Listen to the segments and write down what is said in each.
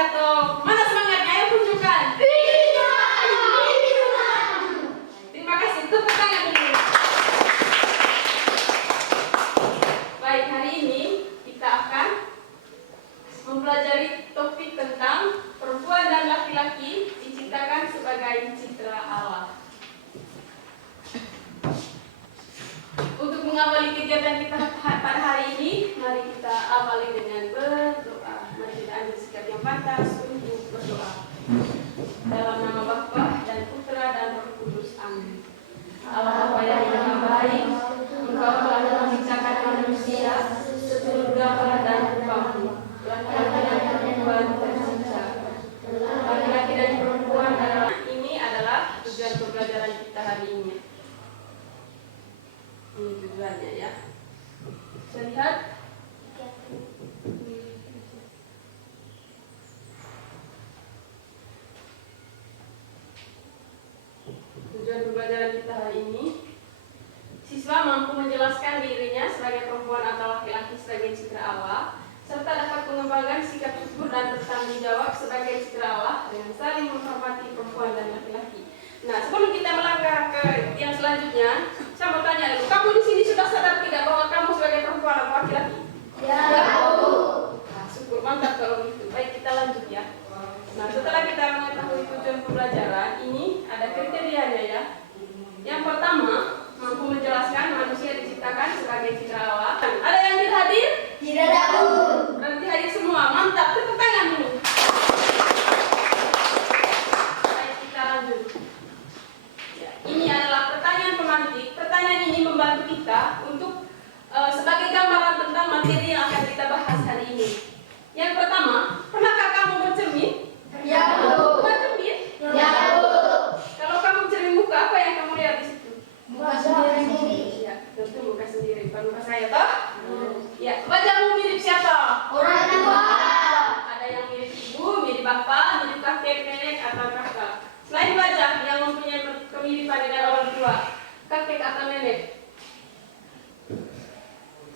semangat dong. Mana semangatnya? Ayo tunjukkan. Terima kasih. Tepuk tangan dulu. Baik, hari ini kita akan mempelajari topik tentang perempuan dan laki-laki diciptakan sebagai citra Allah. Untuk mengawali kegiatan kita pada hari ini, mari kita awali dengan berdoa. Mari kita ambil sikap yang pantas untuk berdoa. Dalam nama Bapa dan Putra dan Roh Kudus. Amin. Allah Bapa yang Maha Baik, Engkau telah menciptakan manusia seturut gambar dan rupa-Mu. Laki-laki dan perempuan tercipta. Laki-laki dan perempuan adalah tujuan pembelajaran kita hari ini. Ini tujuannya ya. Bisa lihat? Tujuan pembelajaran kita hari ini, siswa mampu menjelaskan dirinya sebagai perempuan atau laki-laki sebagai citra Allah, serta dapat mengembangkan sikap syukur dan bertanggung jawab sebagai citra Allah dengan saling menghormati perempuan dan laki-laki. Nah, sebelum kita melangkah ke yang selanjutnya, saya mau tanya dulu, kamu di sini sudah sadar tidak bahwa kamu sebagai perempuan atau laki-laki? Ya. Nah, syukur, mantap kalau gitu. Baik, kita lanjut ya. Nah, setelah kita mengetahui tujuan pembelajaran, ini ada kriterianya ya. Yang pertama, mampu menjelaskan manusia diciptakan sebagai citra Allah. Ada yang tidak hadir? Tidak tahu. Berarti hadir semua, mantap. Tepuk tangan dulu. Baik, kita lanjut. Ya, ini adalah pertanyaan pemantik. Pertanyaan ini membantu kita untuk sebagai gambaran tentang materi yang akan kita bahas hari ini. Yang pertama, pernahkah kamu bercermin? Ya, Bu. Bercermin? Ya, Bu. Kalau kamu cermin muka, apa yang kamu lihat di situ? Muka sendiri. Ya, tentu muka sendiri, bukan muka saya toh? Ya, wajahmu mirip siapa? Orang tua. Ada yang mirip ibu, mirip bapak, mirip kakek, nenek, atau kakak. Selain wajah yang mempunyai kemiripan dengan orang tua, kakek atau nenek.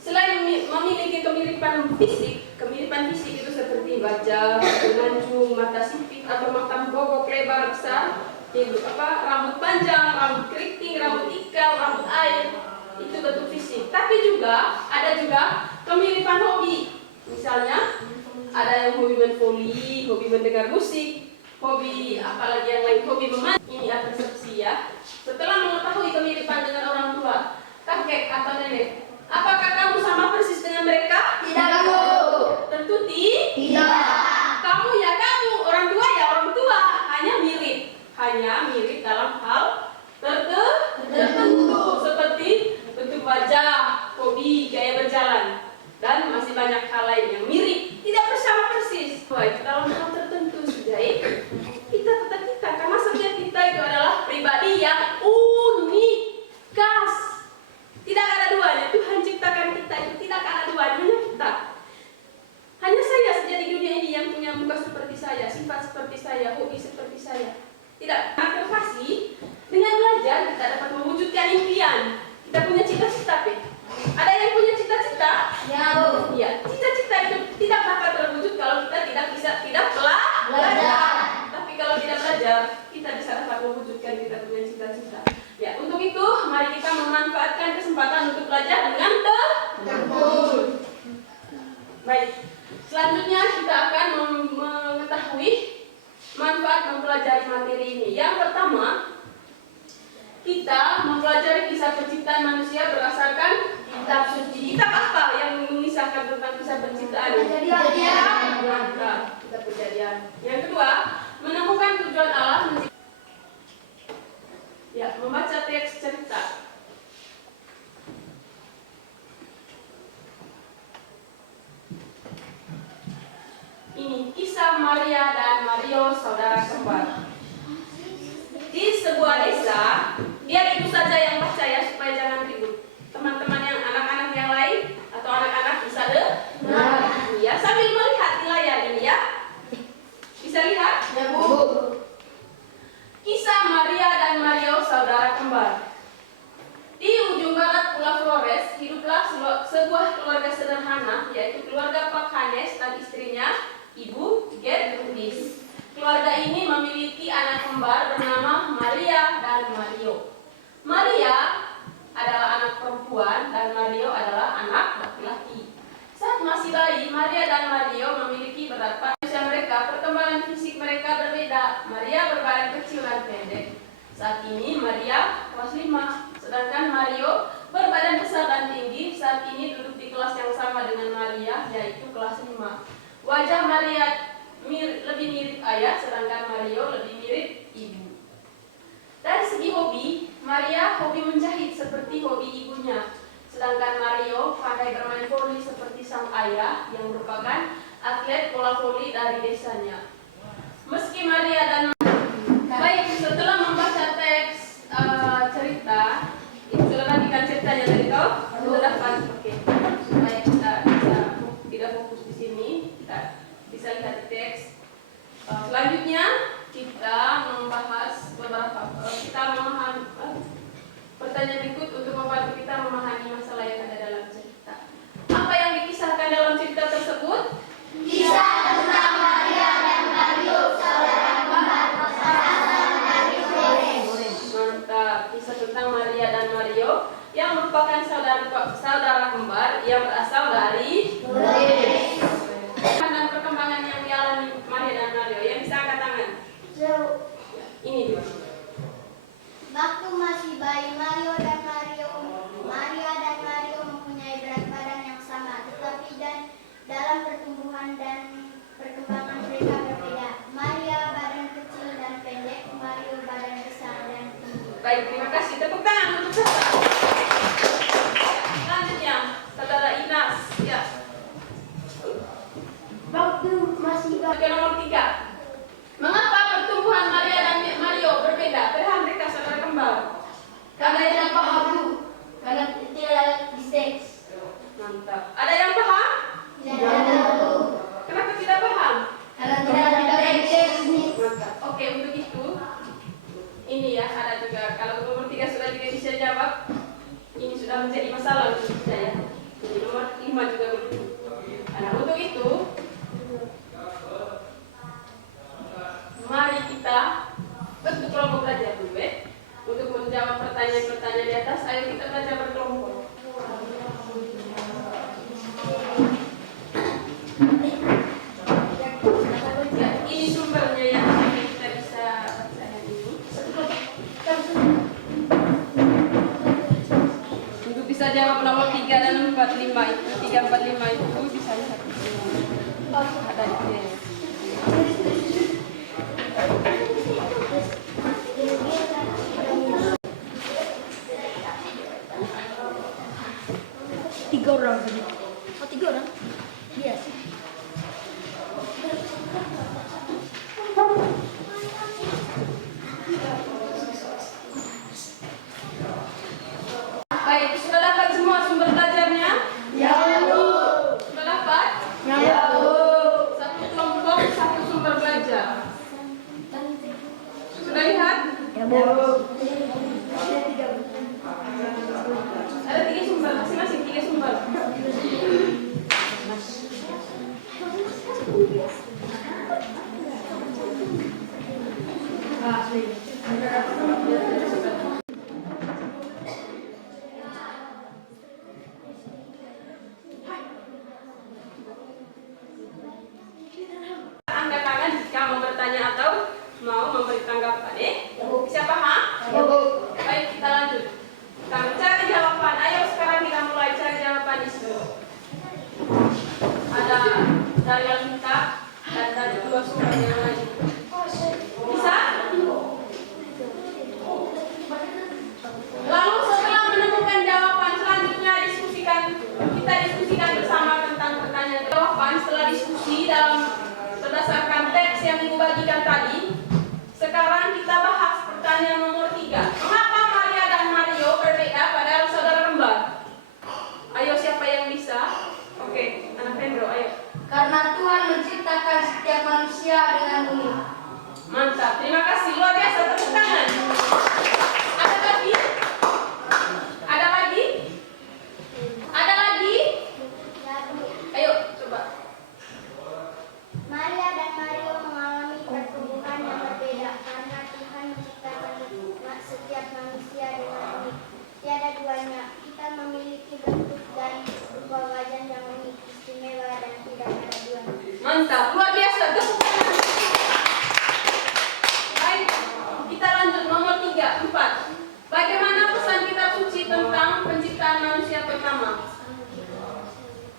Selain memiliki kemiripan fisik itu seperti wajah, menanjung, mata sipit atau mata gogok lebar besar, rambut panjang, rambut keriting, rambut ikal, rambut air, itu bentuk fisik. Tapi ada juga kemiripan hobi. Misalnya ada yang hobi main voli, hobi mendengar musik, hobi apalagi yang lain, hobi memancing. Ini adalah persepsi ya. Setelah mengetahui kemiripan dengan orang tua, kakek atau nenek, apakah kamu sama persis dengan mereka? Tidak, Bu. Tentu Tidak. Kamu ya kamu, orang tua ya orang tua, hanya mirip dalam hal tertentu seperti bentuk wajah, hobi, gaya berjalan, dan masih banyak hal lain yang mirip, tidak bersama persis. Baik, dalam hal tertentu sudah kita tetap kita, karena setiap kita itu adalah pribadi yang unik, khas. Tidak ada duanya. Tuhan ciptakan kita itu tidak ada duanya, hanya kita. Hanya saya saja di dunia ini yang punya muka seperti saya, sifat seperti saya, hobi seperti saya. Tidak. Motivasi dengan belajar kita dapat mewujudkan impian. Kita punya cita-cita, ada yang punya cita-cita? Ya, Bu. Ya, cita-cita itu tidak dapat terwujud kalau kita tidak belajar. Tapi kalau tidak belajar, kita bisa dapat mewujudkan kita punya cita-cita. Ya, untuk itu mari kita memanfaatkan kesempatan untuk belajar dengan tekun. Baik, selanjutnya kita akan mengetahui manfaat mempelajari materi ini. Yang pertama, kita mempelajari kisah penciptaan manusia berdasarkan kitab suci. Kitab apa yang mengisahkan tentang kisah penciptaan? Kejadian. Mantap, kitab Kejadian. Yang kedua, menemukan tujuan Allah menciptakan. Ya, membaca teks cerita. Ini kisah Maria dan Mario, saudara kembar. Di sebuah desa, biar ibu saja yang baca ya supaya jangan ribut. Teman-teman yang anak-anak yang lain atau anak-anak bisa ya sambil melihat di layar ini ya. Bisa lihat? Ya, Bu. Kisah Maria dan Mario, saudara kembar. Di ujung barat Pulau Flores, hiduplah sebuah keluarga sederhana, yaitu keluarga Pak Hanes dan istrinya, Ibu Gertrudis. keluarga ini memiliki anak kembar bernama Maria dan Mario. Maria adalah anak perempuan dan Mario adalah anak laki-laki. Saat masih bayi, Maria dan Mario memiliki beberapa usia mereka, perkembangan fisik mereka berbeda. Maria berbadan kecil dan pendek. Saat ini Maria kelas 5, sedangkan Mario berbadan besar dan tinggi. Saat ini duduk di kelas yang sama dengan Maria, yaitu kelas 5. Wajah Maria lebih mirip ayah, sedangkan Mario lebih mirip ibu. Dari segi hobi, Maria hobi menjahit seperti hobi ibunya. Sedangkan Mario pandai bermain voli seperti sang ayah yang merupakan atlet bola voli dari desanya. Meski Maria dan baik, setelah membaca teks cerita, itu sudah bagikan ceritanya dari kau? Sudah dapat? Oke. Supaya kita bisa tidak fokus di sini, kita bisa lihat teks. Selanjutnya kita membahas beberapa memahami pertanyaan berikut untuk membantu kita memahami masalah yang ada dalam cerita. Apa yang dikisahkan dalam cerita tersebut? Kisah tentang Maria dan Mario, saudara kembar asal dari Flores. Mantap. Kisah tentang Maria dan Mario yang merupakan saudara kembar yang berasal dari Flores. dan perkembangan yang dialami Maria dan Mario. Yang bisa angkat tangan. Ini dia. Waktu masih bayi, Maria dan Mario mempunyai berat badan yang sama, tetapi dalam pertumbuhan dan perkembangan mereka berbeda. Maria badan kecil dan pendek, Mario badan besar dan tinggi. Baik, terima kasih. Tepuk tangan untuk saya. Selanjutnya, saudara Inas. Ya. Waktu masih bayi, Oke, nomor 3. Mengapa pertumbuhan Maria dan Mario berbeda? Padahal mereka saudara kembar. karena tidak paham dulu, karena tidak di seks. Mantap. Ada yang paham? Tidak tahu, Kenapa tidak paham? karena tidak ada seks. Mantap. Oke, untuk itu ini ya, ada juga kalau nomor 3 sudah tidak bisa jawab, ini sudah menjadi masalah untuk saya. Jadi nomor 5 juga begitu. Nah, untuk itu mari kita bentuk kelompok belajar dulu ya. Untuk menjawab pertanyaan-pertanyaan di atas, ayo kita belajar berkelompok. Ya, ini sumbernya ya, kita bisa baca yang ini. Untuk bisa jawab nomor 3 dan 45 itu, 3, 4, 5 itu bisa lihat di sini. Ada di sini. Tiga orang tadi. Oh, 3 orang? Iya. Baik, sudah dapat semua sumber belajarnya? Ya, Bu. Sudah dapat? Ya, Bu. Satu kelompok, satu sumber belajar. Sudah lihat? Ya, Bu. Ada 3 sumber, masing-masing 3 sumber. Angkat tangan jika mau bertanya atau mau memberi tanggapan. Bisa paham? Ya, Bu. Baik, kita lanjut. Kita mencari jawaban. Ayo sekarang kita mulai cari jawaban di sini. Ada dari Alkitab dan dari 2 sumber yang lain. Bisa? Lalu setelah menemukan jawaban, selanjutnya kita diskusikan bersama tentang pertanyaan jawaban. Setelah diskusi berdasarkan teks yang Ibu bagikan tadi, sekarang kita bahas pertanyaan nomor 3. Mengapa Maria dan Mario berbeda padahal saudara kembar? Ayo, siapa yang bisa? Oke, anak Pedro, ayo. Karena Tuhan menciptakan setiap manusia dengan unik. Mantap, terima kasih. Luar biasa, tepuk tangan. Ada lagi? Ada lagi? Ada lagi? Ayo, coba. Maria dan Mario mengalami pertumbuhan Mantap, luar biasa. Tepuk tangan. Baik, kita lanjut nomor 3, 4. Bagaimana pesan kitab suci tentang penciptaan manusia pertama?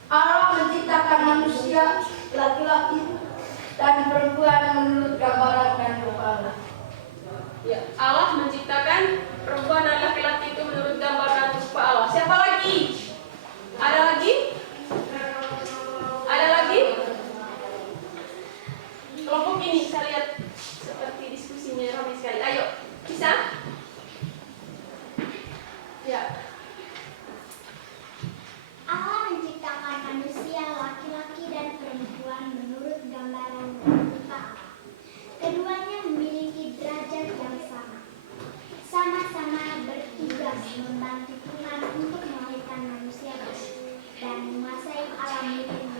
Allah menciptakan manusia laki-laki dan perempuan menurut gambaran dan rupa Allah. Ya, Allah menciptakan perempuan dan laki-laki itu menurut gambaran rupa Allah. Siapa lagi? Ada lagi? Ada lagi? Kelompok ini saya lihat seperti diskusinya ramai sekali. Ayo, bisa? Ya. Allah menciptakan manusia laki-laki dan perempuan menurut gambaran dan rupa Allah. Keduanya memiliki derajat yang sama. Sama-sama bertugas membantu Tuhan untuk melahirkan manusia baru dan menguasai alam lingkungan.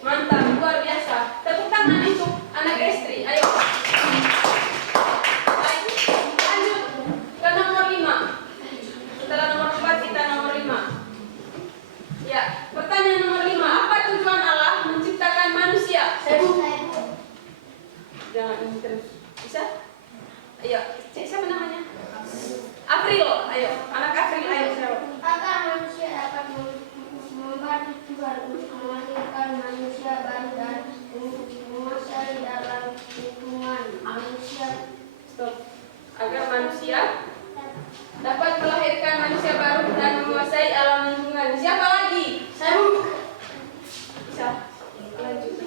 Mantap, luar biasa. Tepuk tangan untuk anak istri. Ayo. Baik, lanjut ke nomor 5. Setelah nomor 4 kita nomor 5. Ya, pertanyaan nomor 5. Apa tujuan Allah menciptakan manusia? Jangan ini terus. Bisa? Ayo, siapa namanya? April. Ayo, anak April. Ayo, siapa? Agar manusia dapat membantu Tuhan untuk melahirkan manusia baru dan menguasai dalam lingkungan manusia. Stop. Agar manusia dapat melahirkan manusia baru dan menguasai alam lingkungan. Siapa lagi? Saya Bisa. Lanjut.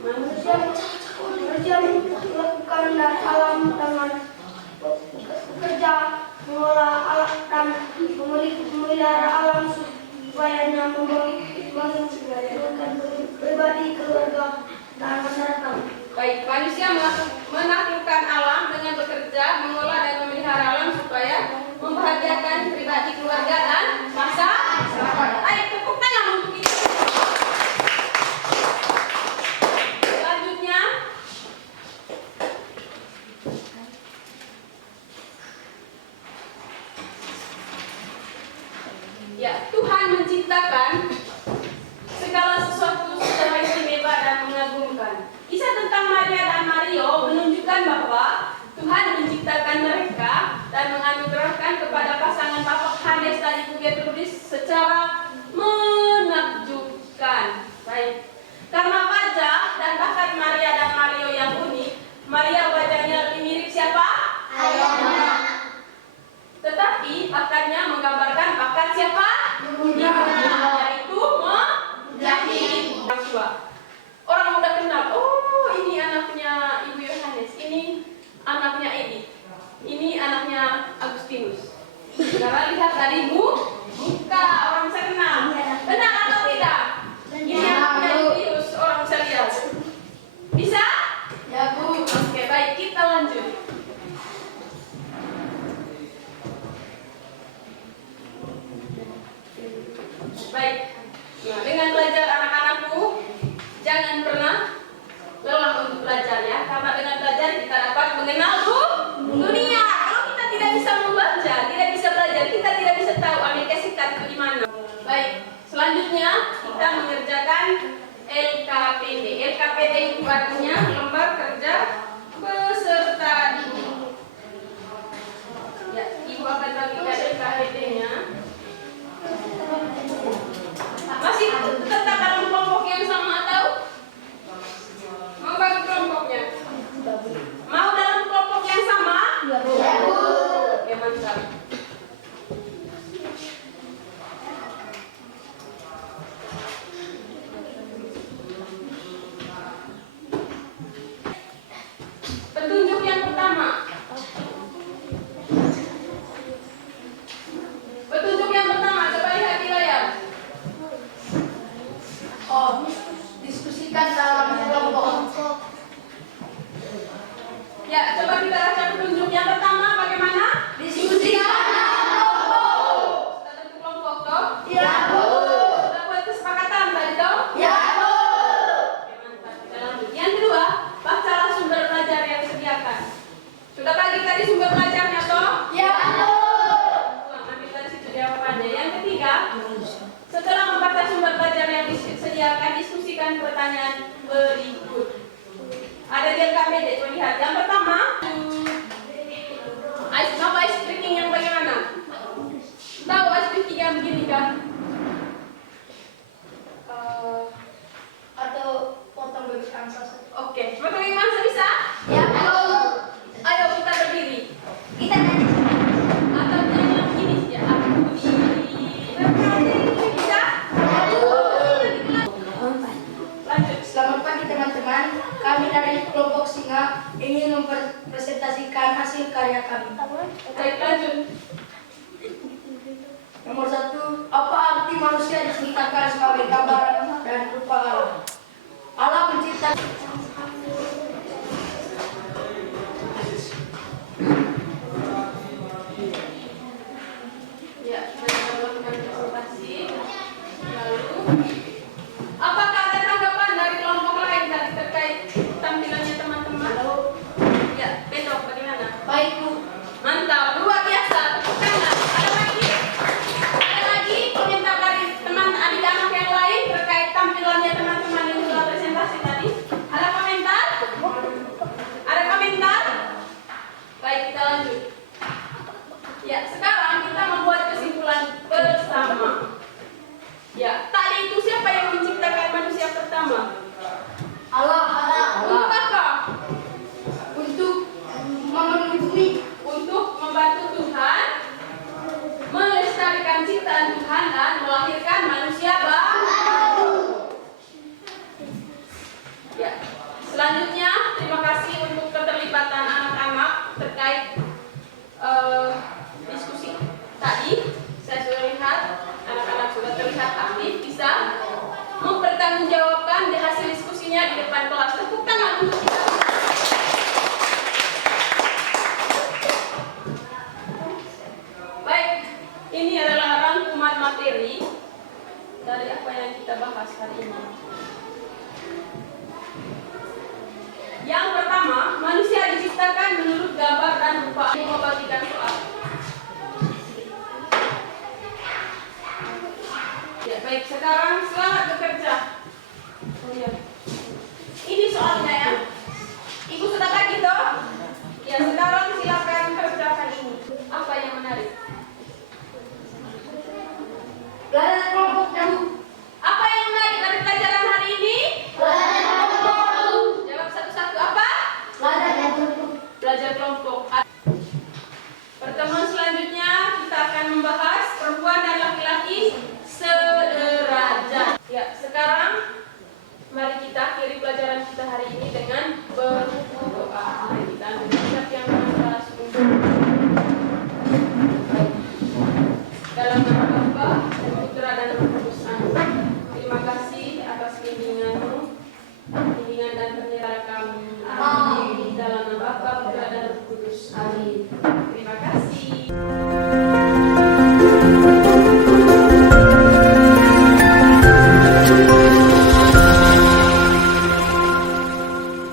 manusia melakukan alam dengan bekerja mengolah alam dan memelihara alam supaya membangun pribadi, keluarga, dan masyarakat. Baik, manusia menaklukkan alam dengan bekerja, mengolah dan memelihara alam supaya membahagiakan pribadi, keluarga dan masyarakat. Ayo tepuk tangan untuk itu. Selanjutnya, ya, Tuhan menciptakan segala sesuatu secara istimewa dan mengagumkan. Kisah tentang Maria dan Mario menunjukkan bahwa Tuhan menciptakan mereka dan menganugerahkan kepada pasangan Bapak Hannes dan Ibu Gertrudis secara menakjubkan. Baik, karena wajah dan bakat Maria dan Mario yang unik, Maria wajahnya lebih mirip siapa? Ayahnya. Tetapi bakatnya menggambarkan bakat siapa? Ibunya, yaitu menjahit orang tua. Orang udah kenal, oh ini anaknya Ibu Yohanes, ini anaknya Edi, ini anaknya Agustinus. Karena lihat dari muka, orang bisa kenal. pertanyaan berikut. Ada di LKPD, coba lihat. Yang pertama, ice breaking yang bagaimana? Tahu ice breaking yang begini kan? Atau potong bebek angsa. Oke, coba pakai mangsa bisa? Ya, Ayo kita berdiri. kita nanti. Atau yang begini saja. Aku bisa? Lanjut. Selamat pagi teman-teman. Kami dari kelompok Singa ingin mempresentasikan hasil karya kami. Baik, lanjut. Nomor 1, apa arti manusia diciptakan sebagai gambaran dan rupa Allah? Allah menciptakan Ya, saya melakukan presentasi. Lalu, apakah ada tanggapan dari kelompok lain tadi terkait tampilannya teman-teman? Ya, besok bagaimana? baik Bu. Mantap, luar biasa. Tepuk tangan. Ada lagi? Ada lagi komentar dari teman adik-anak yang lain terkait tampilannya teman-teman yang sudah presentasi tadi? Ada komentar? Ada komentar? Baik, kita lanjut. Ya, sekarang kita membuat kesimpulan bersama. Ya, tadi itu siapa yang menciptakan manusia pertama? Allah. Untuk apa? Untuk memenuhi bumi. Untuk membantu Tuhan melestarikan ciptaan Tuhan dan melahirkan manusia baru. Ya. Selanjutnya, terima kasih untuk keterlibatan anak-anak terkait diskusi tadi. Saya sudah lihat anak-anak sudah terlihat aktif, bisa mempertanggungjawabkan di hasil diskusinya di depan kelas. Tepuk tangan untuk kita. Baik, ini adalah rangkuman materi dari apa yang kita bahas hari ini. Yang pertama, manusia diciptakan menurut gambar dan rupa. Membagikan